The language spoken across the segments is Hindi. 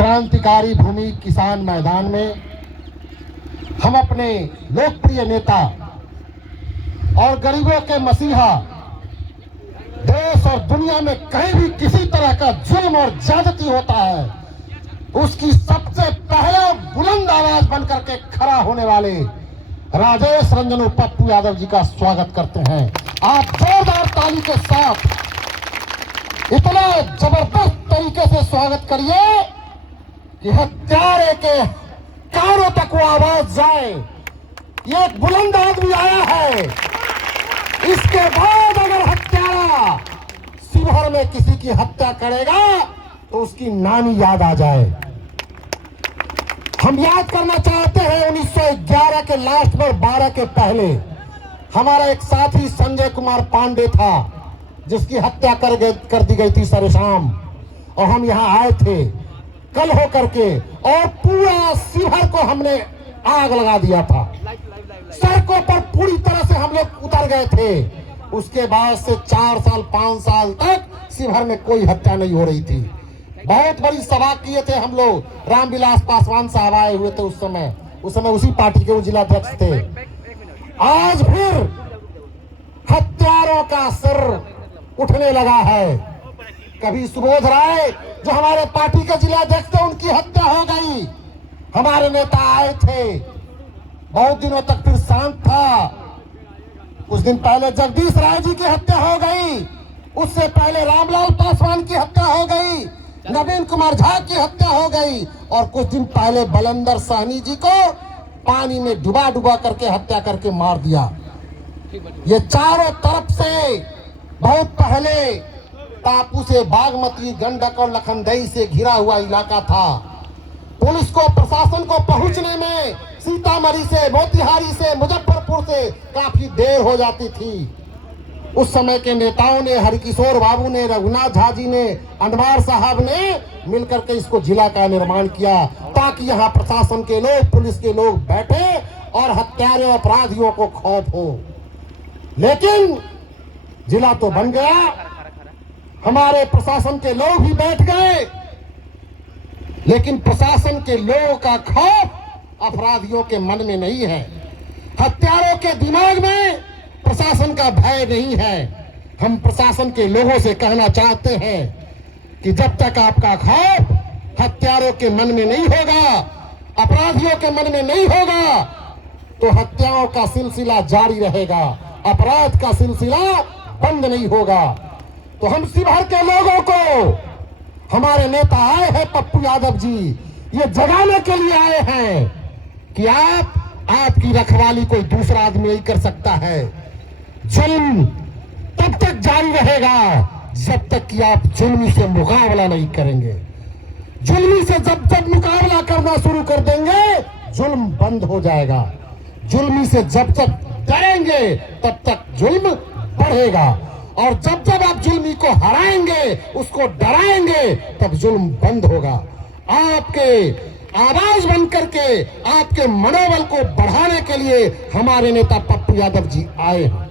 क्रांतिकारी भूमि किसान मैदान में हम अपने लोकप्रिय नेता और गरीबों के मसीहा, देश और दुनिया में कहीं भी किसी तरह का जुल्म और ज्यादती होता है, उसकी सबसे पहले बुलंद आवाज बनकर के खड़ा होने वाले राजेश रंजन पप्पू यादव जी का स्वागत करते हैं। आप जोरदार ताली के साथ इतना जबरदस्त तरीके से स्वागत करिए कि हत्यारे के कानों तक वो आवाज जाए। ये एक बुलंद आदमी आया है, इसके बाद अगर हत्यारा शिवहर में किसी की हत्या करेगा तो उसकी नानी याद आ जाए। हम याद करना चाहते हैं 1911 के लास्ट में 12 के पहले हमारा एक साथी संजय कुमार पांडे था, जिसकी हत्या कर दी गई थी सरेआम, और हम यहाँ आए थे कल हो करके और पूरा शिवहर को हमने आग लगा दिया था। सड़कों पर पूरी तरह से हम लोग उतर गए थे। उसके बाद से 4 साल 5 साल तक शिवहर में कोई हत्या नहीं हो रही थी। बहुत बड़ी सभा किए थे हम लोग, रामविलास पासवान साहब आए हुए थे उस समय उसी पार्टी के वो जिलाध्यक्ष थे। आज फिर हत्यारों का सिर उठने लगा है। कभी सुबोध राय जो हमारे पार्टी के जिलाध्यक्ष थे, उनकी हत्या हो गई। हमारे नेता आए थे, बहुत दिनों तक फिर शांत था। कुछ दिन पहले जगदीश राय जी की हत्या हो गई, उससे पहले रामलाल पासवान की हत्या हो गई, नवीन कुमार झा की हत्या हो गई, और कुछ दिन पहले बलंदर साहनी जी को पानी में डुबा करके हत्या करके मार दिया। ये चारों तरफ से बहुत पहले टापू से बागमती, गंडक और लखनदेई से घिरा हुआ इलाका था। पुलिस को, प्रशासन को पहुंचने में सीतामढ़ी से, मोतिहारी से, मुजफ्फरपुर से काफी देर हो जाती थी। उस समय के नेताओं ने, हरिकिशोर बाबू ने, रघुनाथ झा जी ने, अनवार साहब ने मिलकर के इसको जिला का निर्माण किया, ताकि यहाँ प्रशासन के लोग, पुलिस के लोग बैठे और हत्यारे अपराधियों को खौफ हो। लेकिन जिला तो बन गया, हमारे प्रशासन के लोग भी बैठ गए, लेकिन प्रशासन के लोगों का खौफ अपराधियों के मन में नहीं है। हत्यारों के दिमाग में प्रशासन का भय नहीं है। हम प्रशासन के लोगों से कहना चाहते हैं कि जब तक आपका खौफ हत्यारों के मन में नहीं होगा, अपराधियों के मन में नहीं होगा, तो हत्याओं का सिलसिला जारी रहेगा, अपराध का सिलसिला बंद नहीं होगा। तो हम शिवहर के लोगों को, हमारे नेता आए हैं पप्पू यादव जी, ये जगाने के लिए आए हैं कि आपकी रखवाली कोई दूसरा आदमी नहीं कर सकता है। जुल्म तब तक जारी रहेगा जब तक कि आप जुल्मी से मुकाबला नहीं करेंगे। जुल्मी से जब मुकाबला करना शुरू कर देंगे, जुल्म बंद हो जाएगा। जुल्मी से जब तक डरेंगे तब तक जुल्म बढ़ेगा, और जब आप जुल्मी को हराएंगे, उसको डराएंगे, तब जुल्म बंद होगा। आपके आवाज बन करके आपके मनोबल को बढ़ाने के लिए हमारे नेता पप्पू यादव जी आए हैं।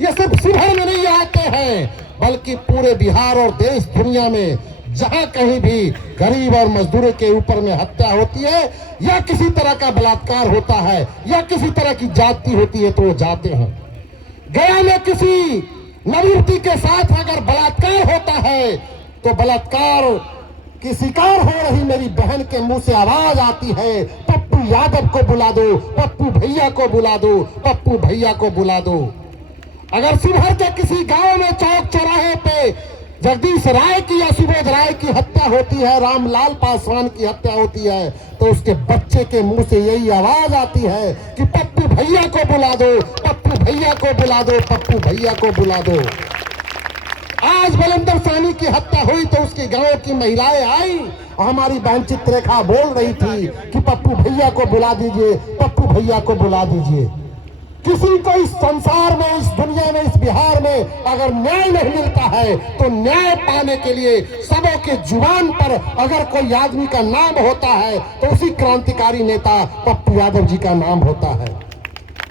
ये सिर्फ शिवहर में नहीं आते हैं, बल्कि पूरे बिहार और देश दुनिया में जहां कहीं भी गरीब और मजदूरों के ऊपर में हत्या होती है, या किसी तरह का बलात्कार होता है, या किसी तरह की जाति होती है, तो वो जाते हैं। गया में किसी नवयुवती के साथ अगर बलात्कार होता है, तो बलात्कार की शिकार हो रही मेरी बहन के मुंह से आवाज आती है, पप्पू यादव को बुला दो, पप्पू भैया को बुला दो, पप्पू भैया को बुला दो। अगर शिवहर के किसी गांव में चौक चौराहे पे जगदीश राय की या सुबोध राय की हत्या होती है, रामलाल पासवान की हत्या होती है, तो उसके बच्चे के मुंह से यही आवाज आती है कि पप्पू भैया को बुला दो, पप्पू भैया को बुला दो, पप्पू भैया को बुला दो। आज बलंदर साहनी की हत्या हुई तो उसके गांव की महिलाएं आई और हमारी बहन चित्ररेखा बोल रही थी कि पप्पू भैया को बुला दीजिए, पप्पू भैया को बुला दीजिए। किसी को इस संसार में, इस दुनिया में, इस बिहार में अगर न्याय नहीं मिलता है, तो न्याय पाने के लिए सबों के जुबान पर अगर कोई आदमी का नाम होता है, तो उसी क्रांतिकारी नेता पप्पू यादव जी का नाम होता है।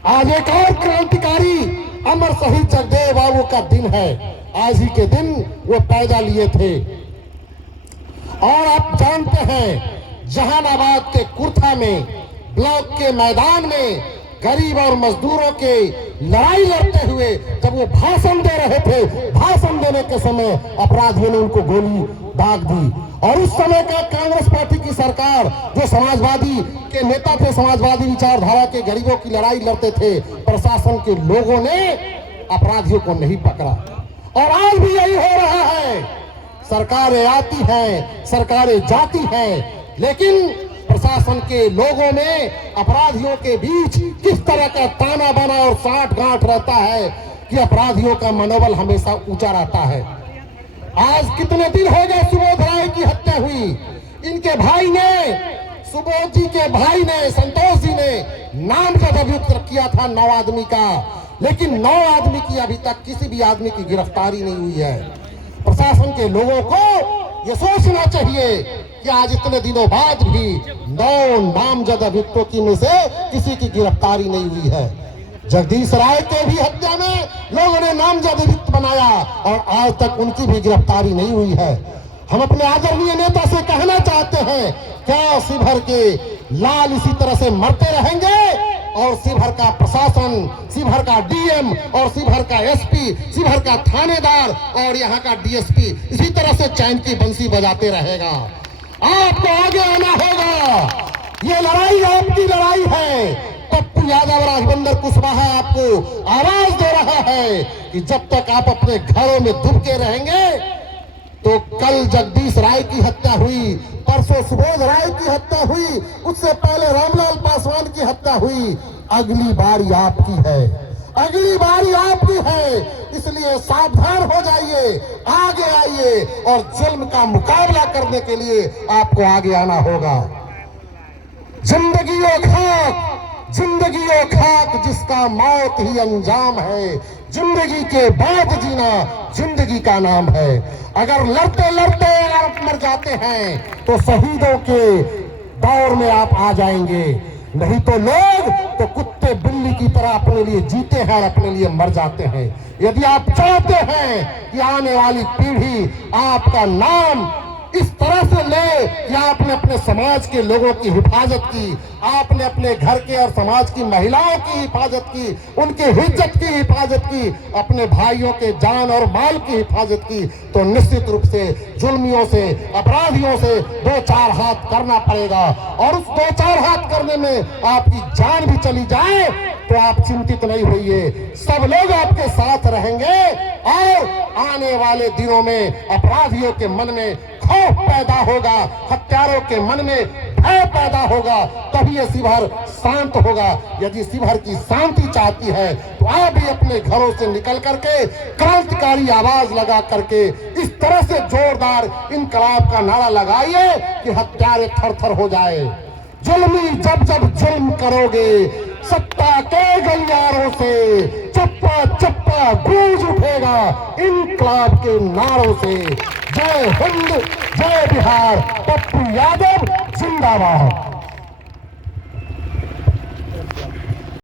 आज एक और क्रांतिकारी अमर शहीद जगदेव बाबू का दिन है। आज ही के दिन वो पैदा लिए थे, और आप जानते हैं जहानाबाद के कुर्था में ब्लॉक के मैदान में गरीब और मजदूरों के लड़ाई लड़ते हुए जब वो भाषण दे रहे थे, भाषण देने के समय अपराधियों ने उनको गोली दाग दी। और उस समय का कांग्रेस पार्टी की सरकार, जो समाजवादी के नेता थे, समाजवादी विचारधारा के गरीबों की लड़ाई लड़ते थे, प्रशासन के लोगों ने अपराधियों को नहीं पकड़ा। और आज भी यही हो रहा है। सरकारें आती हैं, सरकारें जाती हैं, लेकिन प्रशासन के लोगों में अपराधियों के बीच किस तरह का ताना बाना और साठ गांठ रहता है कि अपराधियों का मनोबल हमेशा ऊंचा रहता है। आज कितने दिन हो गए सुबोध राय की हत्या हुई। इनके भाई ने, सुबोध जी के भाई ने, संतोष जी ने नामजद अभियुक्त किया था 9 आदमी का, लेकिन 9 आदमी की अभी तक किसी भी आदमी की गिरफ्तारी नहीं हुई है। प्रशासन के लोगों को यह सोचना चाहिए कि आज इतने दिनों बाद भी 9 नामजद अभियुक्तों की में से किसी की गिरफ्तारी नहीं हुई है। जगदीश राय के भी हत्या में लोगों ने नामजद अभियुक्त बनाया और आज तक उनकी भी गिरफ्तारी नहीं हुई है। हम अपने आदरणीय नेता से कहना चाहते हैं, क्या शिवहर के लाल इसी तरह से मरते रहेंगे और शिवहर का प्रशासन, शिवहर का डीएम और शिवहर का एसपी, शिवहर का थानेदार और यहाँ का डीएसपी इसी तरह से चैन की बंसी बजाते रहेगा? आपको आगे आना होगा। ये लड़ाई आपकी लड़ाई है। पप्पू यादव, राजबंदर कुशवाहा आपको आवाज दे रहा है कि जब तक आप अपने घरों में दुबके रहेंगे, तो कल जगदीश राय की हत्या हुई, परसों सुबोध राय की हत्या हुई, उससे पहले रामलाल पासवान की हत्या हुई। अगली बारी आपकी है, अगली बारी आपकी है। इसलिए सावधान हो जाइए, आगे आइए और जुल्म का मुकाबला करने के लिए आपको आगे आना होगा। जिंदगी ओ खाक, जिंदगी ओ खाक, जिसका मौत ही अंजाम है। जिंदगी के बाद जीना जिंदगी का नाम है। अगर लड़ते लड़ते आप मर जाते हैं तो शहीदों के दौर में आप आ जाएंगे, नहीं तो लोग तो कुत्ते बिल्ली की तरह अपने लिए जीते हैं और अपने लिए मर जाते हैं। यदि आप चाहते हैं कि आने वाली पीढ़ी आपका नाम इस तरह से ले कि आपने अपने समाज के लोगों की हिफाजत की, आपने अपने घर के और समाज की महिलाओं की हिफाजत की, उनके इज्जत की हिफाजत की, अपने भाइयों के जान और माल की हिफाजत की, तो निश्चित रूप से जुल्मियों से, अपराधियों से 2-4 हाथ करना पड़ेगा। और उस 2-4 हाथ करने में आपकी जान भी चली जाए तो आप चिंतित नहीं होइए, सब लोग आपके साथ रहेंगे। और आने वाले दिनों में अपराधियों के मन में खौफ पैदा होगा, हत्यारों के मन में भय पैदा होगा, तभी ये शिवहर शांत होगा। यदि शिवहर की शांति चाहती है तो आप भी अपने घरों से निकल करके क्रांतिकारी आवाज लगा करके इस तरह से जोरदार इनकलाब का नारा लगाइए कि हत्यारे थर-थर हो जाए। जुल्मी जब जब जुल्म करोगे, सत्ता के गलियारों से चप्पा चप्पा गूंज उठेगा इनकलाब के नारों से। जय हिंद, जय बिहार, पप्पू यादव जिंदाबाद।